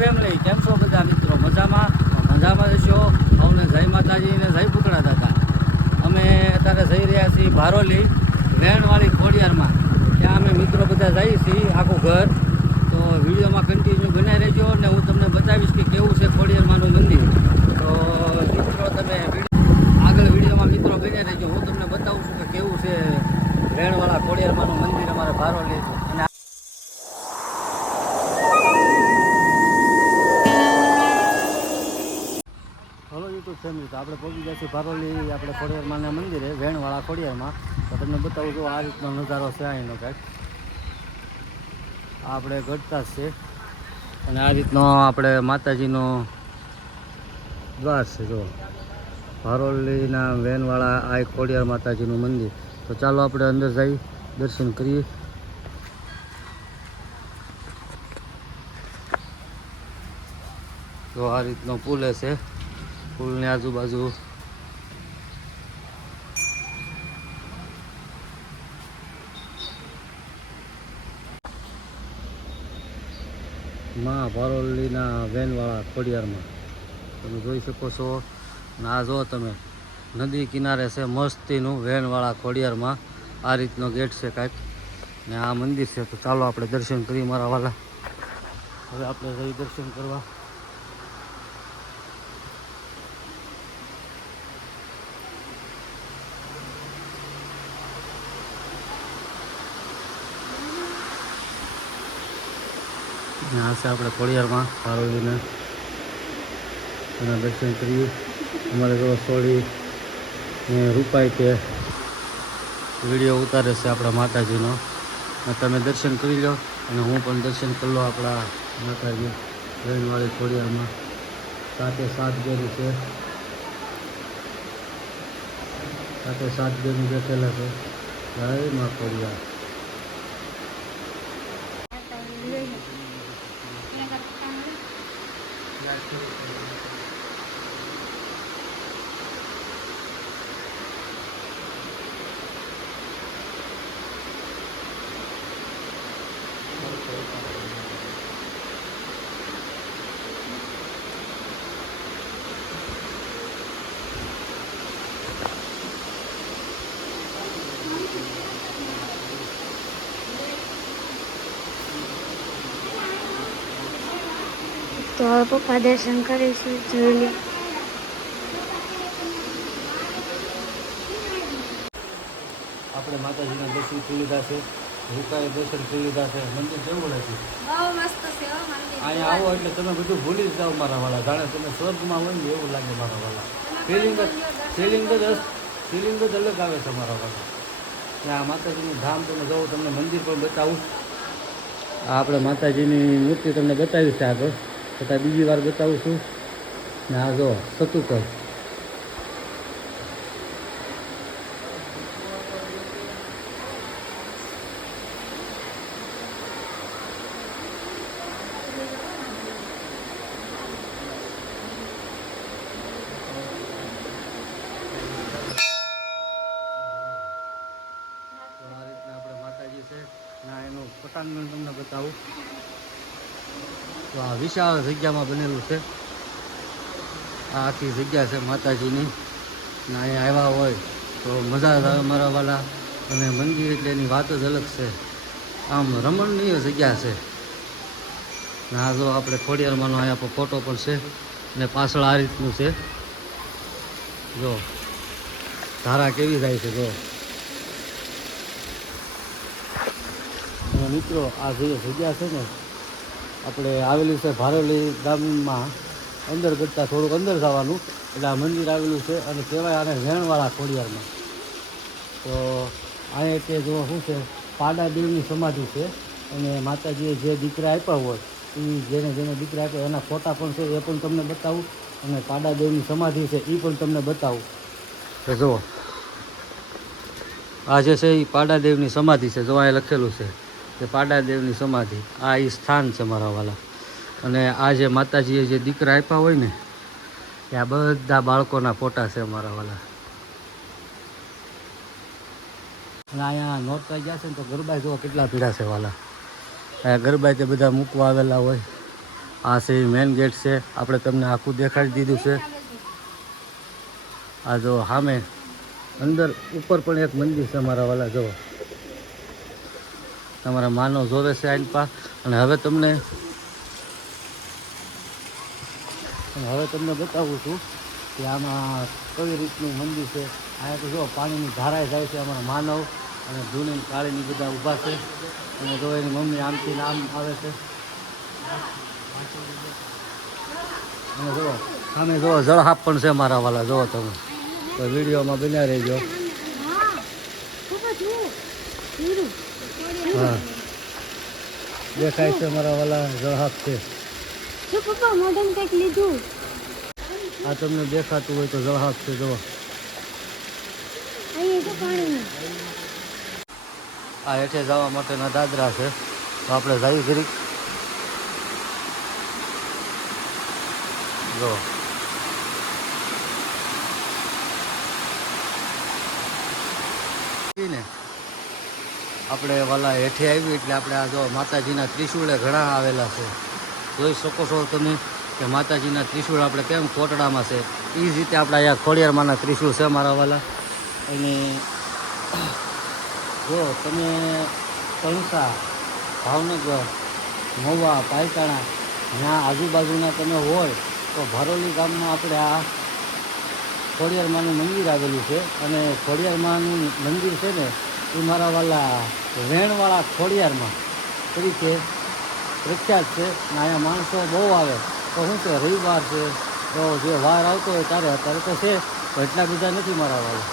Family કેમ છો બધા મિત્રો? મજામાં છો? અમને જય માતાજી ને જય પુતળા દાદા. અમે અત્યારે જઈ રહ્યા છીએ ભારોલી વેણવાળી ખોડિયારમાં. ત્યાં અમે મિત્રો બધા જઈએ છીએ આખું ઘર. તો વિડીયોમાં કન્ટિન્યુ બનાવી રહેજો અને હું તમને બતાવીશ કે કેવું છે ખોડિયારમાંનું મંદિર. તો મિત્રો તમે આગળ વિડીયોમાં મિત્રો બનાવી રહેજો. હું તમને બતાવું છું કે કેવું છે વેણવાળા ખોડિયારમાંનું મંદિર અમારે ભારોલી. અને યુટ્યુબ ફેમિલી તો આપણે પહોંચી ગયા છીએ ભારોલી આપણે ખોડિયારમાંના મંદિરે વેણવાળા ખોડિયારમાં. તો તમને બતાવું છું આ રીતનો નજારો છે અહીંનો કંઈક. આપણે ગઢતા છે અને આ રીતનો આપણે માતાજીનો દ્વાર છે. જો ભારોલીના વેણવાળા આ ખોડિયાર માતાજીનું મંદિર. તો ચાલો આપણે અંદર જઈ દર્શન કરીએ. તો આ રીતનો પુલ છે. પુલની આજુબાજુ માં ભારોલીના વેણવાળા ખોડિયારમાં તમે જોઈ શકો છો. અને આ જો તમે નદી કિનારે છે મસ્તીનું વેણવાળા ખોડિયારમાં. આ રીતનો ગેટ છે કાંઈક ને આ મંદિર છે. તો ચાલો આપણે દર્શન કરીએ મારા વાલા. હવે આપણે જઈ દર્શન કરવા. આ છે આપણે ખોડિયારમાં ભારોલીને એના દર્શન કરીએ. અમારે જો સોળી ને રૂપાઈ કે વિડીયો ઉતારે છે આપણા માતાજીનો. તમે દર્શન કરી લો અને હું પણ દર્શન કરી લો આપણા માતાજી વેણવાળી ખોડિયારમાં. 7 ગેરી છે. 7 ગેરી બેઠેલા છે. જય મા ખોડિયાર. તો હવે પપ્પા દર્શન કરીશું. જોઈ લો. આપણે માતાજીના દર્શન કરી લીધા છે. રૂપાએ દર્શન કરી લીધા છે. મંદિર કેવું લાગે? અહીંયા આવો એટલે તમે બધું ભૂલી જ જાઓ મારા વાળા. જાણે તમે સ્વર્ગમાં હોય ને એવું લાગે મારા વાળા. ફિલિંગ જ અલગ આવે છે મારા વાળા. ત્યાં માતાજીનું ધામ તમે જાઓ. તમને મંદિર પણ બતાવું. આ આપણે માતાજીની મૂર્તિ તમને બતાવી છે આગળ, છતાં બીજી વાર બતાવું છું. ને આ જો સતુકર. પટાંગણ તમને બતાવું. તો આ વિશાળ જગ્યામાં બનેલું છે. આ આખી જગ્યા છે માતાજીની. ને અહીંયા આવ્યા હોય તો મજા આવે મારા વાલા. અને મંદિર એટલે એની વાત જ અલગ છે. આમ રમણીય જગ્યા છે. ને આ જો આપણે ખોડિયારમાંનો અહીંયા પર ફોટો પણ છે. ને પાછળ આ રીતનું છે. જો ધારા કેવી જાય છે. જો મિત્રો આ જે જગ્યા છે ને આપણે આવેલી છે ભારોલી ગામમાં. અંદર કરતાં થોડુંક અંદર જવાનું એટલે આ મંદિર આવેલું છે. અને કહેવાય આને વેણવાળા ખોડિયારમાં. તો અહીંયા કે જો શું છે પાડા દેવની સમાધિ છે. અને માતાજીએ જે દીકરા આપ્યા હોય એ જેને દીકરા આપ્યા એના ફોટા પણ છે. એ પણ તમને બતાવું. અને પાડા દેવની સમાધિ છે એ પણ તમને બતાવું. તો જુઓ આ જે છે એ પાડા દેવની સમાધિ છે. જો અહીંયા લખેલું છે કે પાડાદેવની સમાધિ. આ એ સ્થાન છે મારા વાલા. અને આ જે માતાજીએ જે દીકરા આપ્યા હોય ને એ આ બધા બાળકોના ફોટા છે મારા વાલા. અને અહીંયા નોરતા ગયા છે ને તો ગરબા જોવા કેટલા પીડા છે વાલા. અહીંયા ગરબા તે બધા મૂકવા આવેલા હોય. આ છે મેન ગેટ છે, આપણે તમને આખું દેખાડી દીધું છે. આ જો સામે અંદર ઉપર પણ એક મંદિર છે અમારા વાલા, જો તમારા માનવ જોવે છે આઈન પા. અને હવે તમને બતાવું છું કે આમાં કઈ રીતનું મંદિર છે. અહીંયા તો જો પાણીની ધારાએ જાય છે અમારા માનવ અને ધૂની કાળીની બધા ઊભા છે. અને જો એની મમ્મી આમથી આમ આવે છે. અને જુઓ સામે જુઓ જળહાપ પણ છે મારા વાલા, જુઓ તમે તો વિડીયોમાં બન્યા રહેજો. હા દેખાય છે મારા વાલા, જળહાપ છે. આ તમને દેખાતું હોય તો જળહાપ છે, જુઓ. આ હેઠે જવા માટેના દાદરા છે, તો આપણે જઈ ઘડીક જો. ને આપણે વાલા હેઠે આવી એટલે આપણે આ જો માતાજીના ત્રિશૂળે ઘણા આવેલા છે. જોઈ શકો છો તમે કે માતાજીના ત્રિશૂળ આપણે કેમ કોટડામાં છે, એ જ રીતે આપણે અહીંયા ખોડિયારમાંના ત્રિશૂળ છે મારા વાલા. અને જો તમે કંસા, ભાવનગર, મહુવા, પાલતાણા ત્યાં આજુબાજુના તમે હોય તો ભરોલી ગામમાં આપણે આ ખોડિયારમાંનું મંદિર આવેલું છે. અને ખોડિયારમાંનું મંદિર છે ને એ મારા વાલા વેણવાળા ખોડિયારમાં તરીકે પ્રખ્યાત છે. અને અહીંયા માણસો બહુ આવે તો શું છે, રવિવાર છે તો જે વાર આવતો હોય ત્યારે, અત્યારે તો છે તો એટલા બધા નથી મારા વાલા.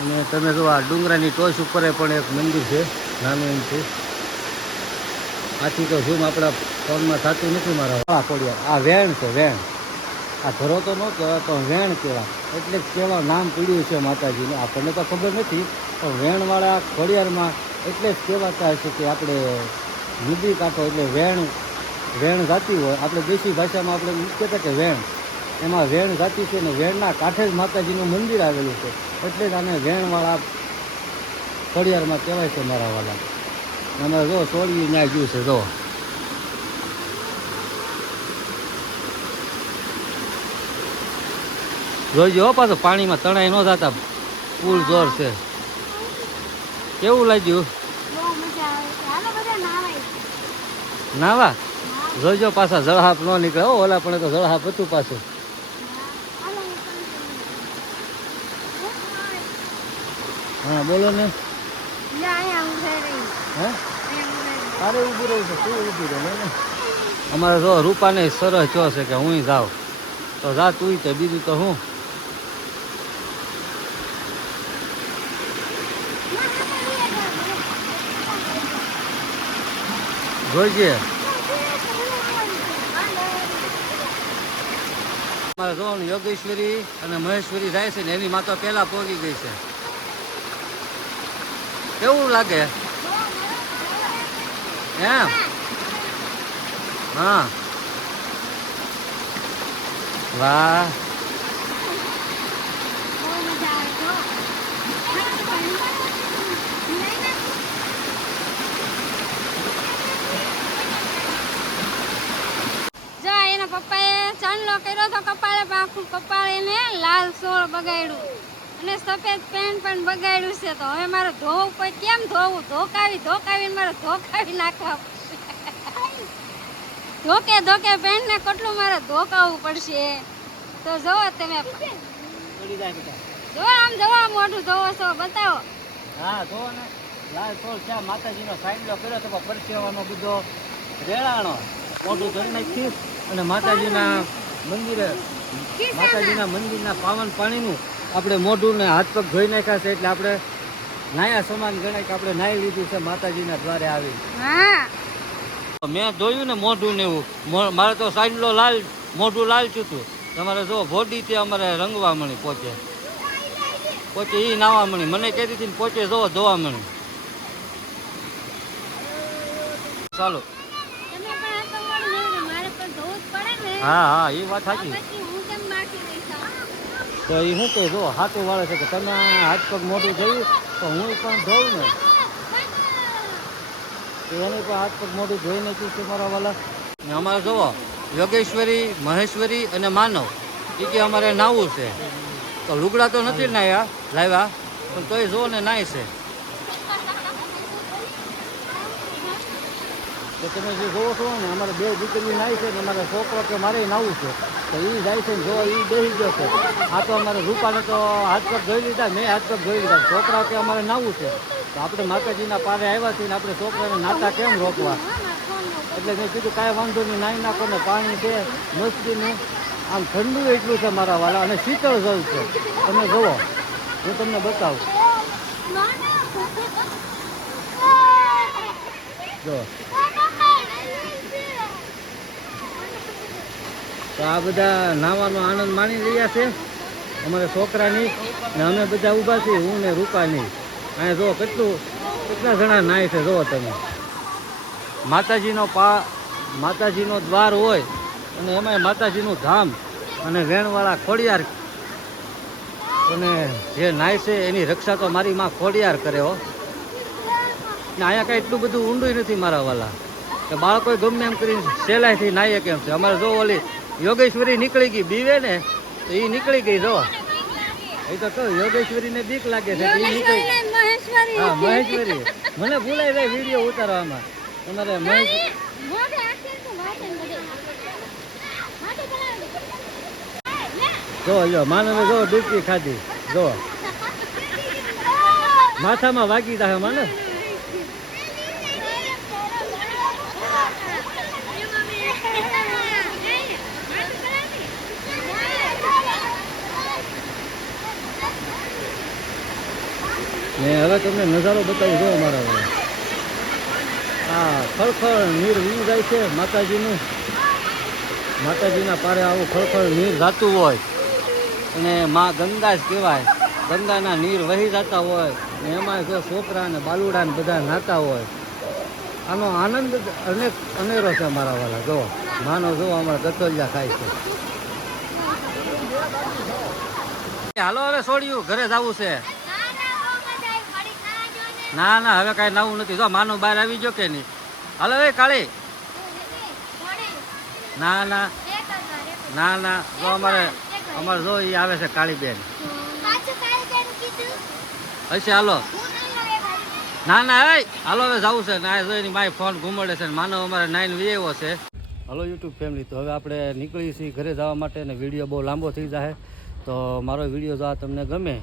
અને તમે જો આ ડુંગરાની ટોચ ઉપર પણ એક મંદિર છે નાનું એમથી. આથી તો ઝૂમ આપણા ફોનમાં થતું નથી મારા વાળા. ખોડિયાર આ વેણ છે, વેણ. આ ધરો તો ન કહેવાય પણ વેણ કહેવાય, એટલે જ કહેવા નામ પીડ્યું છે માતાજીને. આપણને તો ખબર નથી પણ વેણવાળા ખોડિયારમાં એટલે જ કહેવાતા હશે કે આપણે નદી કાંઠો એટલે વેણ જાતી હોય. આપણે દેશી ભાષામાં આપણે કહેતા કે વેણ, એમાં વેણ જાતિ છે ને વેણના કાંઠે જ માતાજીનું મંદિર આવેલું છે, એટલે જ આને વેણવાળા ખોડિયારમાં કહેવાય છે મારા વાલા. અમારે જો સોળિયું ન્યાય ગયું છે, જો જોઈજો પાછું પાણીમાં તણાઈ ન જતા, ફૂલ જોર છે. કેવું લાગ્યું નાવા? જોઈજો પાછા જળહાપ ન નીકળે. ઓલા પણ તો જળહાપ હતું પાછું. હા બોલો ને. તારે ઊભું રહ્યું છે, તું ઊભી રહે ને. અમારે જો રૂપાને સરસ જો છે કે હું જાઉં તો જા તું, તો બીજું તો હું. જોઈજે અમારે જો યોગેશ્વરી અને મહેશ્વરી જાય છે ને એની માતા પહેલા પહોંચી ગઈ છે. કેવું લાગે એમ? હા વાહ. પપ્પાએ ચાંદલો કર્યો તો કપાળે, આખું કપાળ એને લાલ સોળ બગાડ્યું અને સફેદ પેન્ટ પણ બગાડ્યું છે. તો હવે મારે ધોવું કોઈ કેમ ધોવું? ધોકાવીને મારે ધોકાવી નાખવા ધોકે પેન્ટ ને કેટલું મારે ધોકાવવું પડશે. તો જોવો તમે, જો આમ મોઢું ધોવો છો, બતાવો. હા જોવો ને, લાલ સોળ ક્યાં માતાજીનો સાઈડલો કર્યો તો પરસેવાનો બધો રેડાણો મોઢું ધોઈ નાખી. અને માતાજીના મંદિરના પાવન પાણીનું આપણે મોઢું ને હાથ પગ ધોઈ નાખ્યા છે, એટલે આપણે નાયા સમાન ગણાય કે આપણે નાહી લીધું છે માતાજીના દ્વારે આવી. મેં ધોયું ને મોઢું ને એવું, મારે તો સાઈડલો લાલ, મોઢું લાલ ચૂતું. તમારે જો બોડી તે અમારે રંગવા મળી પોચે એ નાવા મળી. મને કહેતી હતી ને પોચે જો ધોવા મળી. ચાલો. હા એ વાત સાચી. તો એ શું કહે, જો હાથું વાળે છે કે તમે હાથ પગ મોઢું જોયું તો હું પણ ધોઉં ને. તો એને પણ હાથ પગ મોઢું ધોઈ નાખ્યું છે મારા વાલા. ને અમારે જુઓ યોગેશ્વરી, મહેશ્વરી અને માનવ એ કે અમારે નાવું છે. તો લુગડા તો નથી નાયા લાવ્યા, પણ તોય જો ને નાય છે. તો તમે જે જોવો છો ને અમારે બે દીકરી નાય છે ને અમારે છોકરો કે મારે નાવું છે. તો એ જાય છે ને જો એ બેસી ગયો છે. આ તો અમારે રૂપાને તો હાથ પગ ધોઈ લીધા, મેં હાથ પગ ધોઈ લીધા. છોકરા કે અમારે નાવું છે. તો આપણે માતાજીના પારે આવ્યા છીએ ને આપણે છોકરાને નાતા કેમ રોકવા? એટલે મેં કીધું કાંઈ વાંધો નહીં, નાહી નાખો ને. પાણી છે મસ્તીનું, આમ ઠંડુ એટલું છે મારા વાલા, અને શીતળ જળ છે. તમે જુઓ, હું તમને બતાવું. જો તો આ બધા નાવાનો આનંદ માણી રહ્યા છે અમારા છોકરાની, ને અમે બધા ઊભા છીએ, હું ને રૂપાની. અહીંયા જુઓ કેટલા જણા નાય છે. જુઓ તમે, માતાજીનો દ્વાર હોય અને એમાં માતાજીનું ધામ અને વેણવાળા ખોડિયાર, અને જે નાય છે એની રક્ષા તો મારી માં ખોડિયાર કરે હો. ને અહીંયા કાંઈ એટલું બધું ઊંડું નથી મારા વાલા, કે બાળકો ગમે એમ કરીને સહેલાઈથી નાહીએ કેમ છે. અમારે જો ઓલી યોગેશ્વરી નીકળી ગઈ બીવે ને, તો એ નીકળી ગઈ. જો એ તો કહું યોગેશ્વરીને બીક લાગે છે, એ નીકળી. હા, મહેશ્વરી. મને ભૂલાઈ જાય વિડીયો ઉતારવામાં. તમારે જો માનવે જો ડૂબકી ખાધી. જો માથામાં વાગી જાય માને. ને હવે તમને નજારો બતાવી દો અમારા. હા, ખળખળ નીર વી જાય છે માતાજીનું. માતાજીના પારે આવું ખળખળ નીર જાતું હોય, અને માં ગંગા જ કહેવાય. ગંગાના નીર વહી જતા હોય, ને એમાં જો છોકરા ને બાલુડા ને બધા નાતા હોય. આનો આનંદ અનેરો છે મારા વાલા. જો માનો જો અમારા ગચોલિયા ખાય છે. હાલો હવે છોડ્યું, ઘરે જવું છે. ના ના, હવે કાંઈ નવું નથી. જો માનો બહાર આવી ગયો કે નહીં. હાલો હવે કાળી. ના ના ના ના, જો અમારે જો એ આવે છે કાળી બેન. હશે હાલો. ના ના હાલો હવે જવું છે. ના જો એની માય ફોન ઘુમાડે છે. માનવ અમારે 9 વી છે. હલો યુટ્યુબ ફેમિલી, તો હવે આપણે નીકળી છીએ ઘરે જવા માટે, અને વિડીયો બહુ લાંબો થઈ જાય. તો મારો વિડીયો જો તમને ગમે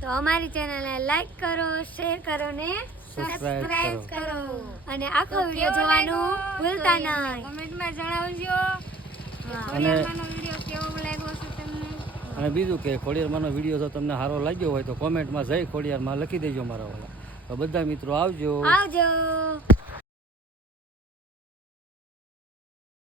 તો અમારી ચેનલને લાઈક કરો, શેર કરો ને સબસ્ક્રાઇબ કરો, અને આખો વિડીયો જોવાનું ભૂલતા નહીં. કમેન્ટમાં જણાવજો અને વિડીયો કેવો લાગ્યો છે તમને. અને બીજું કે ખોડિયારમાંનો વિડીયો જો તમને સારો લાગ્યો હોય તો કોમેન્ટમાં જય ખોડિયારમાં લખી દેજો મારા વાળા. તો બધા મિત્રો આવજો.